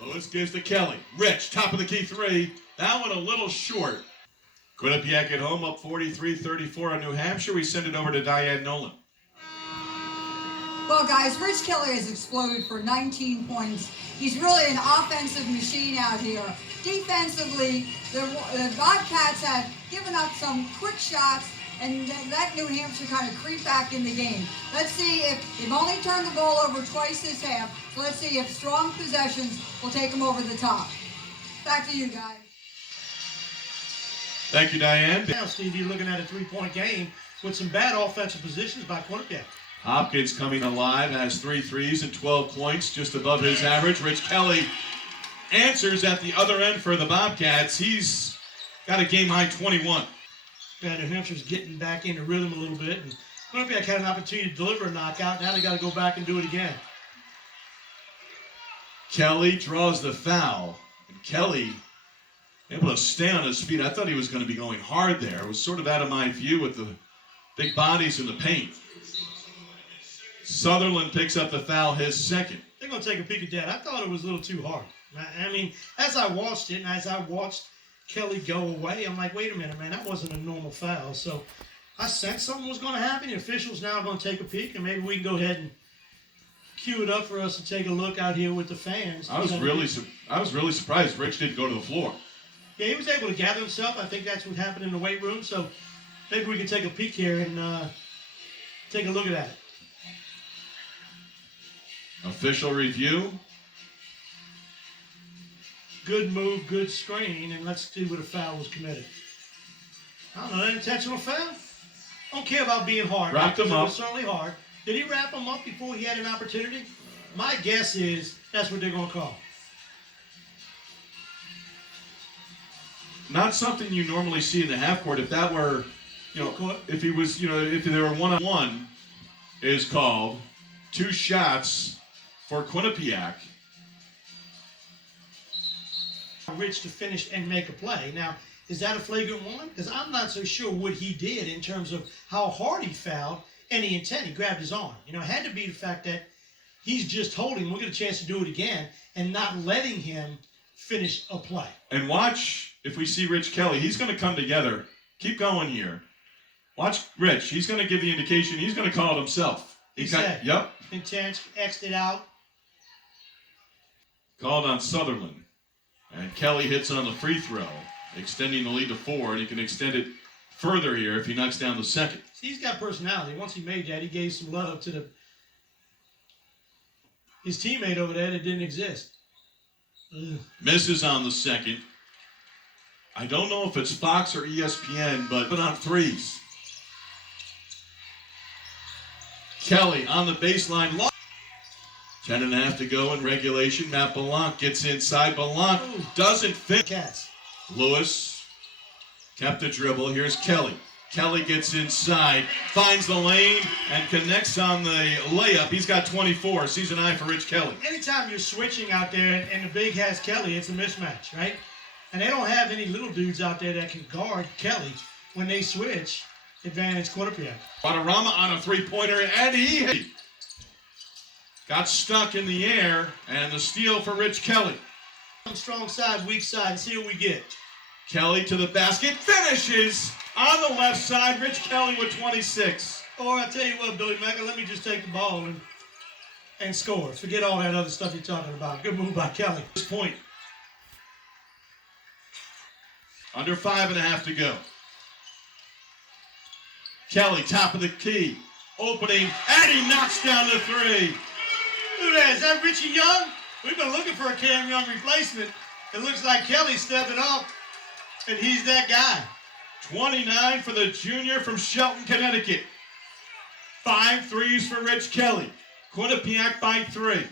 Lewis gives to Kelly. Rich, top of the key three. That one a little short. Quinnipiac at home up 43-34 on New Hampshire. We send it over to Diane Nolan. Well, guys, Rich Kelly has exploded for 19 points. He's really an offensive machine out here. Defensively, the Bobcats have given up some quick shots and let New Hampshire kind of creep back in the game. Let's see if they've only turned the ball over twice this half. So let's see if strong possessions will take them over the top. Back to you guys. Thank you, Diane. Now, Steve, you're looking at a three-point game with some bad offensive positions by Quinnipiac. Hopkins coming alive, has 3 threes and 12 points, just above his average. Rich Kelly answers at the other end for the Bobcats. He's got a game-high 21. Yeah, New Hampshire's getting back into rhythm a little bit. And Quinnipiac had an opportunity to deliver a knockout. Now they got to go back and do it again. Kelly draws the foul. And Kelly able to stay on his feet. I thought he was going to be going hard there. It was sort of out of my view with the big bodies in the paint. Sutherland picks up the foul, his second. They're going to take a peek at that. I thought it was a little too hard. I mean, as I watched it and as I watched Kelly go away, I'm like, wait a minute, man, that wasn't a normal foul. So I sensed something was going to happen. The officials now are going to take a peek, and maybe we can go ahead and cue it up for us to take a look out here with the fans. I was really surprised Rich didn't go to the floor. Yeah, he was able to gather himself. I think that's what happened in the weight room. So maybe we can take a peek here and take a look at that. Official review. Good move, good screen, and let's see where the foul was committed. I don't know, an intentional foul? I don't care about being hard. Wrapped him up. It was certainly hard. Did he wrap him up before he had an opportunity? My guess is that's what they're going to call. Not something you normally see in the half court. If that were, if he was, if they were one-on-one, is called 2 shots for Quinnipiac. Rich to finish and make a play. Now, is that a flagrant one? Because I'm not so sure what he did in terms of how hard he fouled and the intent. He grabbed his arm. It had to be the fact that he's just holding. We'll get a chance to do it again and not letting him finish a play. And watch, if we see Rich Kelly, he's going to come together. Keep going here. Watch Rich. He's going to give the indication. He's going to call it himself. Yep. Intent, X'd it out. Called on Sutherland. And Kelly hits on the free throw, extending the lead to 4, and he can extend it further here if he knocks down the second. See, he's got personality. Once he made that, he gave some love to his teammate over there that didn't exist. Ugh. Misses on the second. I don't know if it's Fox or ESPN, but on threes. Kelly on the baseline. 10.5 to go in regulation. Matt Belanc gets inside. Belanc doesn't fit. Cats. Lewis kept the dribble. Here's Kelly. Kelly gets inside, finds the lane, and connects on the layup. He's got 24. Season high for Rich Kelly. Anytime you're switching out there and the big has Kelly, it's a mismatch, right? And they don't have any little dudes out there that can guard Kelly when they switch. Advantage Quinnipiac. Guadarrama on a three-pointer, and he got stuck in the air, and the steal for Rich Kelly. Strong side, weak side, and see what we get. Kelly to the basket, finishes on the left side. Rich Kelly with 26. Or I tell you what, Billy Mecca, let me just take the ball and score. Forget all that other stuff you're talking about. Good move by Kelly. This point. Under 5.5 to go. Kelly, top of the key, opening, and he knocks down the 3. Look at that. Is that Richie Young? We've been looking for a Cam Young replacement. It looks like Kelly's stepping up, and he's that guy. 29 for the junior from Shelton, Connecticut. 5 threes for Rich Kelly. Quinnipiac by 3.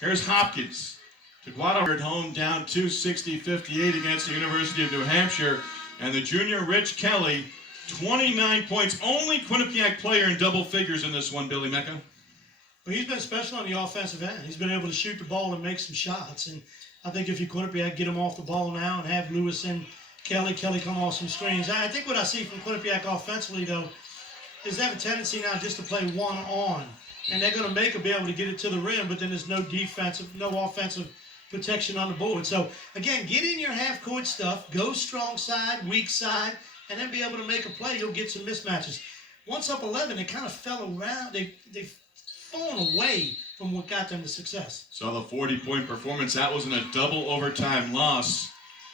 Here's Hopkins to Guadalajara at home, down 260-58 against the University of New Hampshire. And the junior Rich Kelly, 29 points. Only Quinnipiac player in double figures in this one, Billy Mecca. Well, he's been special on the offensive end. He's been able to shoot the ball and make some shots. And I think if you Quinnipiac, get him off the ball now and have Lewis and Kelly come off some screens. I think what I see from Quinnipiac offensively, though, is they have a tendency now just to play one-on. And they're going to make him be able to get it to the rim, but then there's no offensive protection on the board. So, again, get in your half-court stuff, go strong side, weak side, and then be able to make a play. You'll get some mismatches. Once up 11, they kind of fell around. They've fallen away from what got them to success. So the 40-point performance, that was in a double overtime loss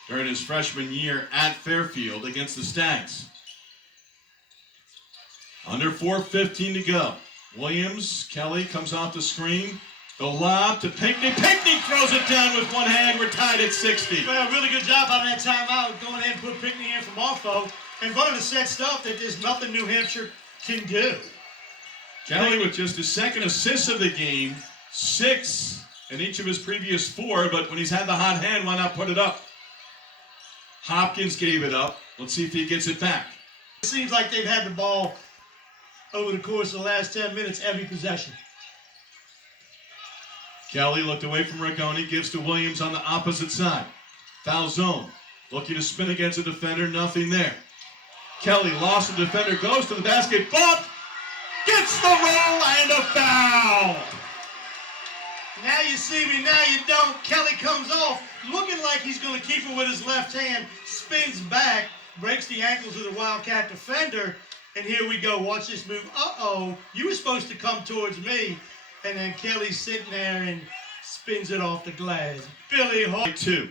during his freshman year at Fairfield against the Stags. Under 4:15 to go. Williams, Kelly comes off the screen. The lob to Pinckney. Pinckney throws it down with one hand. We're tied at 60. Well, really good job on that timeout, going ahead and put Pinckney in from Arfo, and running to set stuff that there's nothing New Hampshire can do. Kelly with just his second assist of the game, 6 in each of his previous 4, but when he's had the hot hand, why not put it up? Hopkins gave it up. Let's see if he gets it back. It seems like they've had the ball over the course of the last 10 minutes, every possession. Kelly looked away from Rigoni, gives to Williams on the opposite side. Foul zone. Looking to spin against a defender, nothing there. Kelly lost the defender, goes to the basket, bumped, gets the roll, and a foul. Now you see me, now you don't. Kelly comes off, looking like he's going to keep it with his left hand, spins back, breaks the ankles of the Wildcat defender, and here we go. Watch this move. Uh-oh, you were supposed to come towards me. And then Kelly's sitting there and spins it off the glass. Billy Hart. 2.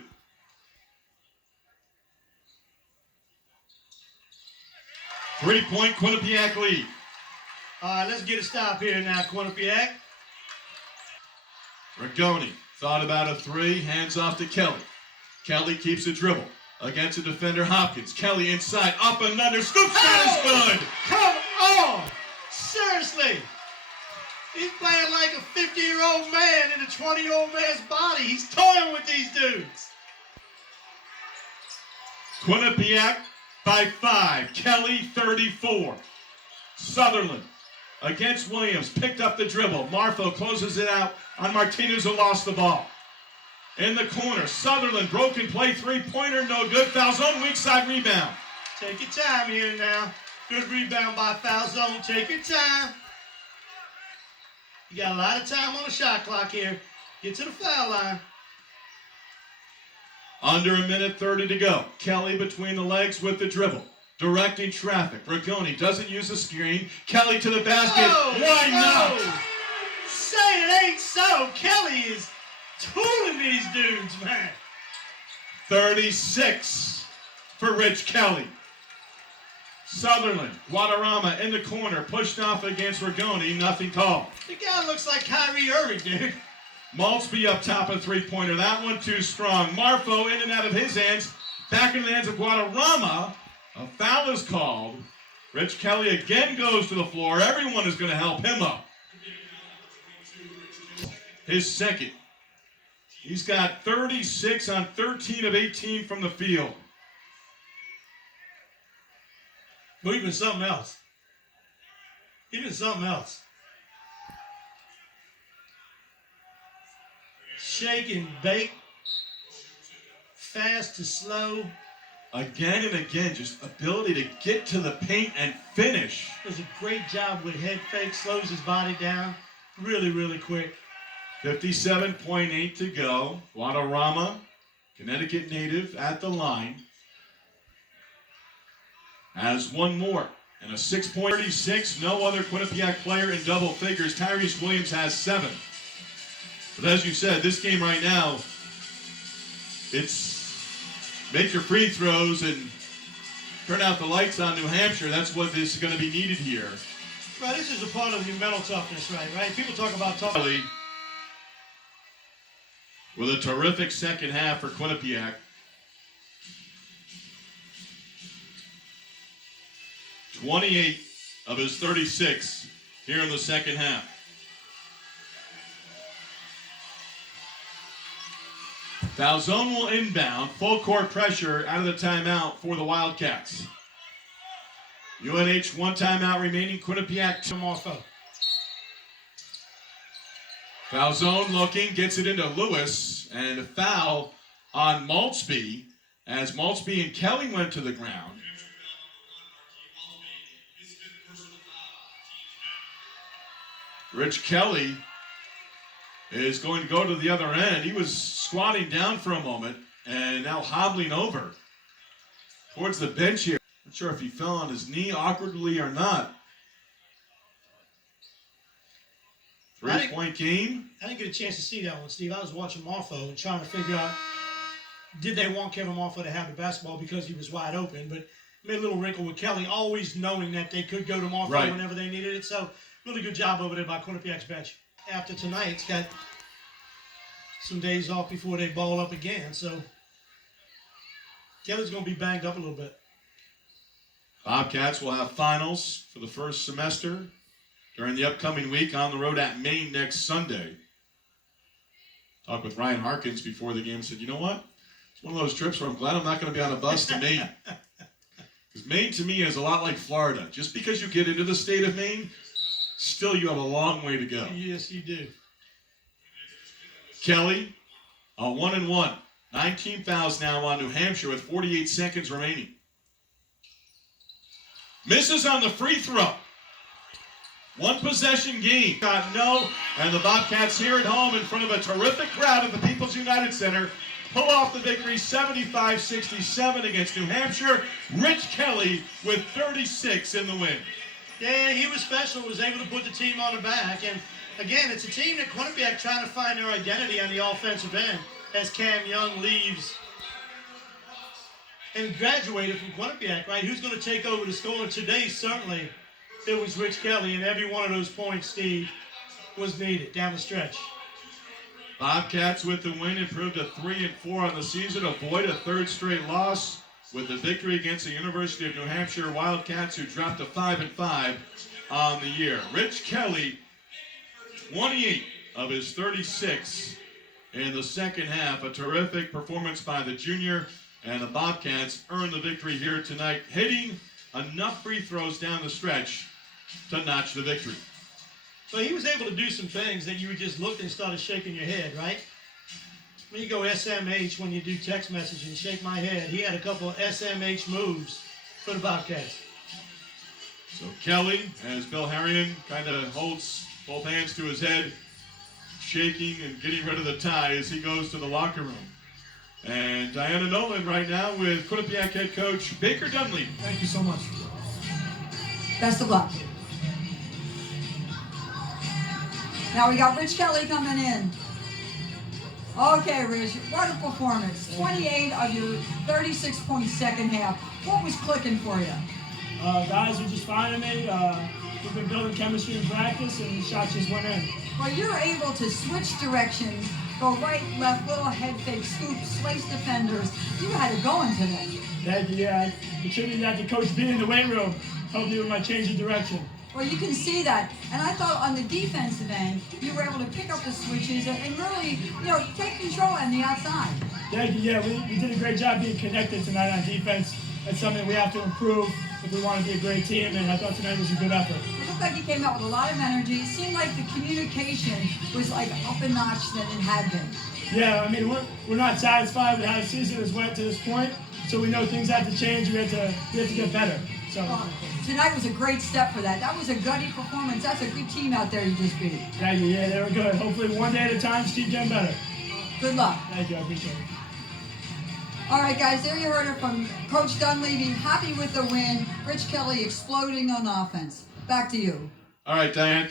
Three-point Quinnipiac lead. All right, let's get a stop here now, Quinnipiac. Rigoni thought about a 3, hands off to Kelly. Kelly keeps the dribble against the defender Hopkins. Kelly inside, up and under, scoop shot is good. Come on! Seriously! He's playing like a 50-year-old man in a 20-year-old man's body. He's toying with these dudes. Quinnipiac by 5. Kelly 34. Sutherland against Williams. Picked up the dribble. Marfo closes it out on Martinez, who lost the ball. In the corner, Sutherland, broken play, 3-pointer, no good. Foul zone, weak side rebound. Take your time here now. Good rebound by foul zone. Take your time. You got a lot of time on the shot clock here. Get to the foul line. Under a minute 30 to go. Kelly between the legs with the dribble. Directing traffic. Rigoni doesn't use the screen. Kelly to the basket. Why not? Say it ain't so. Kelly is tooling these dudes, man. 36 for Rich Kelly. Sutherland, Guadarrama in the corner, pushed off against Rigoni, nothing called. The guy looks like Kyrie Irving, dude. Maltzby up top of three-pointer, that one too strong. Marfo in and out of his hands, back in the hands of Guadarrama. A foul is called. Rich Kelly again goes to the floor. Everyone is going to help him up. His second. He's got 36 on 13 of 18 from the field. Well, even something else. Even something else. Shake and bake. Fast to slow. Again and again, just ability to get to the paint and finish. Does a great job with head fake. Slows his body down. Really, really quick. 57.8 to go. Guadarrama, Connecticut native, at the line. Has one more. And a 6.36. No other Quinnipiac player in double figures. Tyrese Williams has 7. But as you said, this game right now, it's make your free throws and turn out the lights on New Hampshire. That's what is going to be needed here. Right, this is a part of your mental toughness, right? People talk about toughness. With a terrific second half for Quinnipiac. 28 of his 36 here in the second half. Foul zone will inbound. Full court pressure out of the timeout for the Wildcats. UNH one timeout remaining. Quinnipiac two more. Foul zone looking, gets it into Lewis, and a foul on Maltzby as Maltzby and Kelly went to the ground. Rich Kelly is going to go to the other end. He was squatting down for a moment and now hobbling over towards the bench here. Not sure if he fell on his knee awkwardly or not. 3-point game. I didn't get a chance to see that one, Steve. I was watching Marfo and trying to figure out, did they want Kevin Marfo to have the basketball because he was wide open? But made a little wrinkle with Kelly, always knowing that they could go to Marfo whenever they needed it. So really good job over there by Quinnipiac's bench. After tonight, it's got some days off before they ball up again. So Kelly's going to be banged up a little bit. Bobcats will have finals for the first semester during the upcoming week on the road at Maine next Sunday. Talked with Ryan Harkins before the game, said, you know what? It's one of those trips where I'm glad I'm not going to be on a bus to Maine. Because Maine to me is a lot like Florida. Just because you get into the state of Maine, still you have a long way to go. Yes, you do. Kelly, 1-1. 19 fouls now on New Hampshire with 48 seconds remaining. Misses on the free throw. One possession game. Got no, and the Bobcats here at home in front of a terrific crowd at the People's United Center pull off the victory 75-67 against New Hampshire. Rich Kelly with 36 in the win. Yeah, he was special, was able to put the team on the back. And again, it's a team that Quinnipiac trying to find their identity on the offensive end as Cam Young leaves and graduated from Quinnipiac, right? Who's going to take over the scoring today? Certainly, it was Rich Kelly, and every one of those points, Steve, was needed down the stretch. Bobcats with the win improved to 3-4 on the season, avoid a third straight loss with the victory against the University of New Hampshire Wildcats, who dropped to 5-5 on the year. Rich Kelly, 28 of his 36 in the second half. A terrific performance by the junior, and the Bobcats earned the victory here tonight, hitting enough free throws down the stretch to notch the victory. So he was able to do some things that you would just look and started shaking your head, right? When you go SMH when you do text message and shake my head, he had a couple of SMH moves for the Bobcats. So Kelly, as Bill Harrion kind of holds both hands to his head, shaking and getting rid of the tie as he goes to the locker room. And Diana Nolan right now with Quinnipiac head coach Baker Dunleavy. Thank you so much. Best of luck. Now we got Rich Kelly coming in. Okay, Rich, what a performance. 28 of your 36-point second half. What was clicking for you? Guys are just finding me. We've been building chemistry in practice, and the shots just went in. Well, you're able to switch directions, go right, left, little head fake, scoop, slice defenders. You had it going today. Thank you. Yeah, I attribute that to Coach B in the weight room. Helped me with my change of direction. Well, you can see that. And I thought on the defensive end, you were able to pick up the switches and really, take control on the outside. Thank you. Yeah, we did a great job being connected tonight on defense. That's something we have to improve if we want to be a great team, and I thought tonight was a good effort. It looked like you came out with a lot of energy. It seemed like the communication was like up a notch than it had been. Yeah, I mean, we're not satisfied with how the season has went to this point, so we know things have to change. We have to get better. So tonight was a great step for that. That was a gutty performance. That's a good team out there you just beat. Thank you. Yeah, they were good. Hopefully one day at a time, just keep getting better. Good luck. Thank you. I appreciate it. All right, guys, there you heard it from Coach Dunleavy. Happy with the win. Rich Kelly exploding on offense. Back to you. All right, Diane.